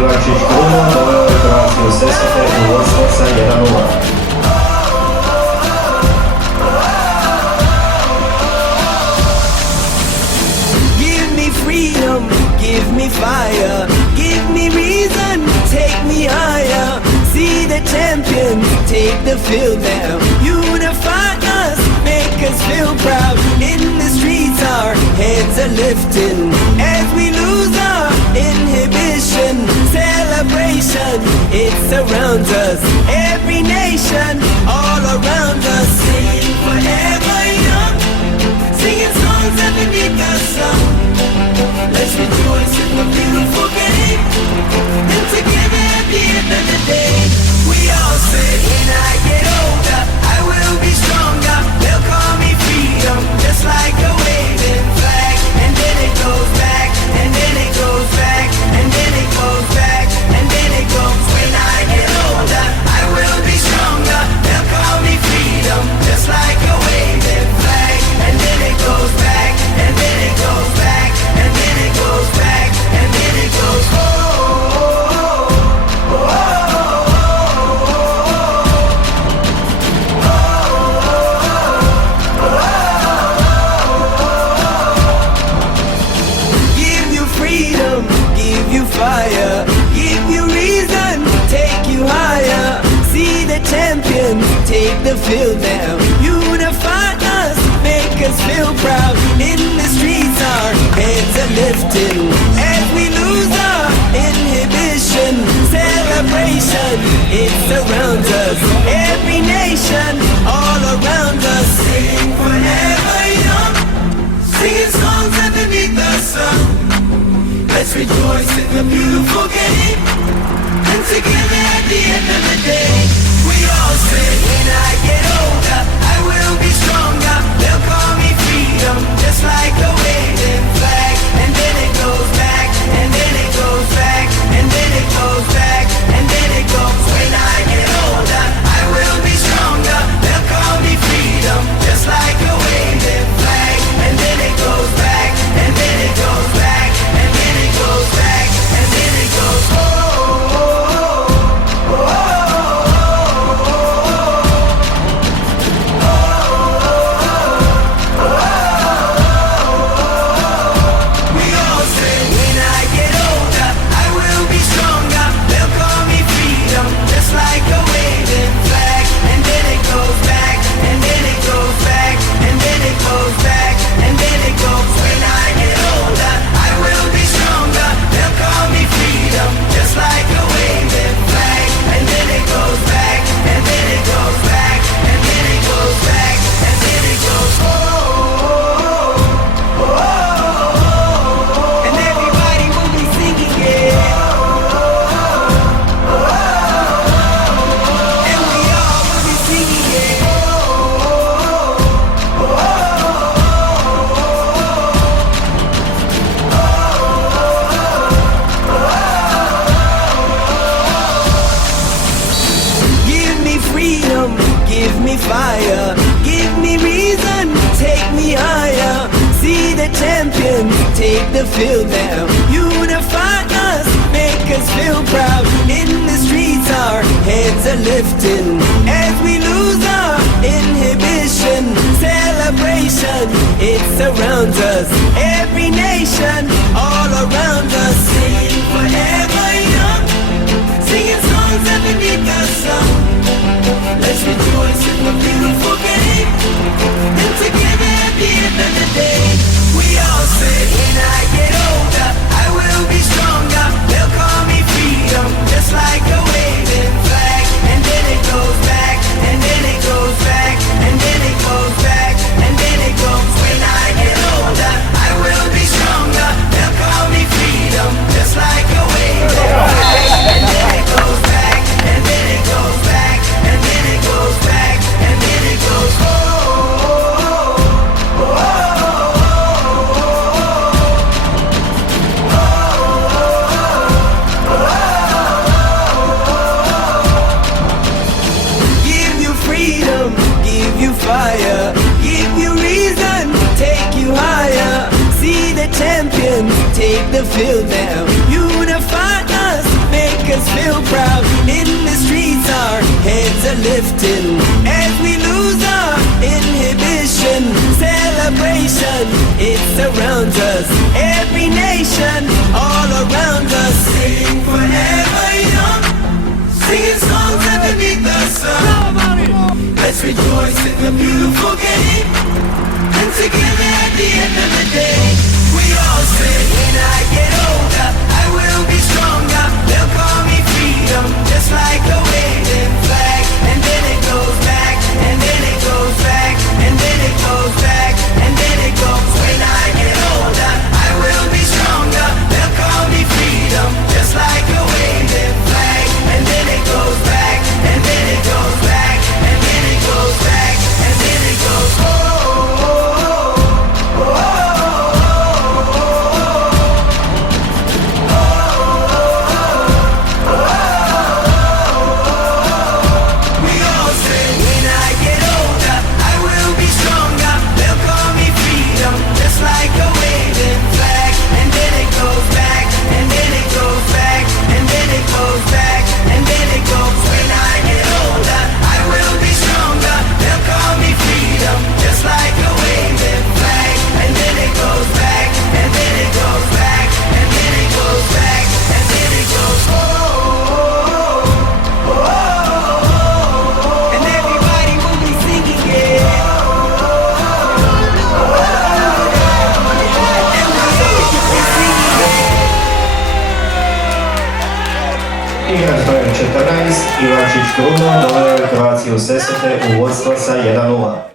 walczyć grubą nową rekreacją sesję i łącznica 1-0. Freedom, give me fire, give me reason, take me higher. See the champions, take the field now. Unify us, make us feel proud. In the streets our heads are lifting as we lose our inhibition. Celebration, it surrounds us. Every nation, all around us. Singing forever young, singing songs underneath the sun. Let's rejoice in the beautiful game. And together at the end of the day, we all say, when I get older, I will be stronger. They'll call me freedom, just like a waving flag. And then it goes back, and then it goes back, and then it goes back, and then it goes. When I get older, I will be stronger. They'll call me freedom, just like a waving flag. And then it goes back, and then it goes back, and then it goes back, and then it goes. Oh, oh, give you freedom, give you fire, give you reason, take you higher. See the champions, take the field now. Unify us, make us feel proud. In the streets our heads are lifting as we lose our inhibition. Celebration, it surrounds us. Every nation, all around us. Sing forever young, singing songs underneath the sun. Let's rejoice in the beautiful game. And together at the end of the day, we all say, when I get older, I will be stronger. They'll call me freedom, just like a waving flag. And then it goes back, and then it goes back, and then it goes back, and then it goes. When I get older, I will be stronger. They'll call me freedom, just like a waving flag. And then it goes back, and then it goes back, and then it goes back, and then it goes. Oh, oh, oh, we all say, when I get older, I will be stronger. They'll call me freedom, just like a waving flag. And then it goes back, and then it goes back, and then it goes back, and then it goes. When I get older, I will be stronger. They'll call me freedom, just like a waving flag. And then it goes back, and then it goes back, and then it goes back, and then it goes. Oh, oh, oh. And everybody will be singing it. And we all will be singing it. Give me freedom, give me fire, give me reason, take me higher. See the champions, take the field now. Unify us, make us feel proud. In the streets our heads are lifting as we lose our inhibition. Celebration, it surrounds us. Every nation, all around us. Singing forever young, singing songs underneath the sun. Let's rejoice in the beautiful game. And together at the end of the day, we all say, when I get older, I will be stronger. They'll call me freedom, just like a waving flag. And then it goes back, and then it goes back, and then it goes back, and then it goes. When I get older, I will be stronger. They'll call me freedom, just like a waving flag. And then it goes back, and then it goes back, and then it goes back, and then it goes. Oh, oh, oh. Give you freedom, give you fire, give you reason, take you higher. See the champions, take the field now. Unify us, lifting as we lose our inhibition. Celebration, it surrounds us. Every nation, all around us. Sing forever young, singing songs underneath the sun. Let's rejoice in the beautiful game, and together at the end of the day, we all say, when I get older, I will be stronger. They'll call me freedom, just like a waving flag. And then it goes back, and then it goes back, and then it goes back, and then it goes. When I get older, I will be stronger. They'll call me freedom, just like a waving flag. And then it goes back, and then it goes back, and then it goes back, and then it goes. Oh, oh, oh, oh, we all say, when I get older, I will be stronger. They'll call me freedom, just like a waving flag. And then it goes back, and then it goes back, and then it goes back, and then it goes. When I get older, I will be stronger. They'll call me freedom, just like a waving flag. And then it goes back, and then it goes back, and then it goes back, and then it goes. Oh, oh, oh, oh. And everybody will be singing it. Igrač brojem 14, Ivačić Kruno doveo je Kroaciju Sesvete u vodstvo sa 1:0.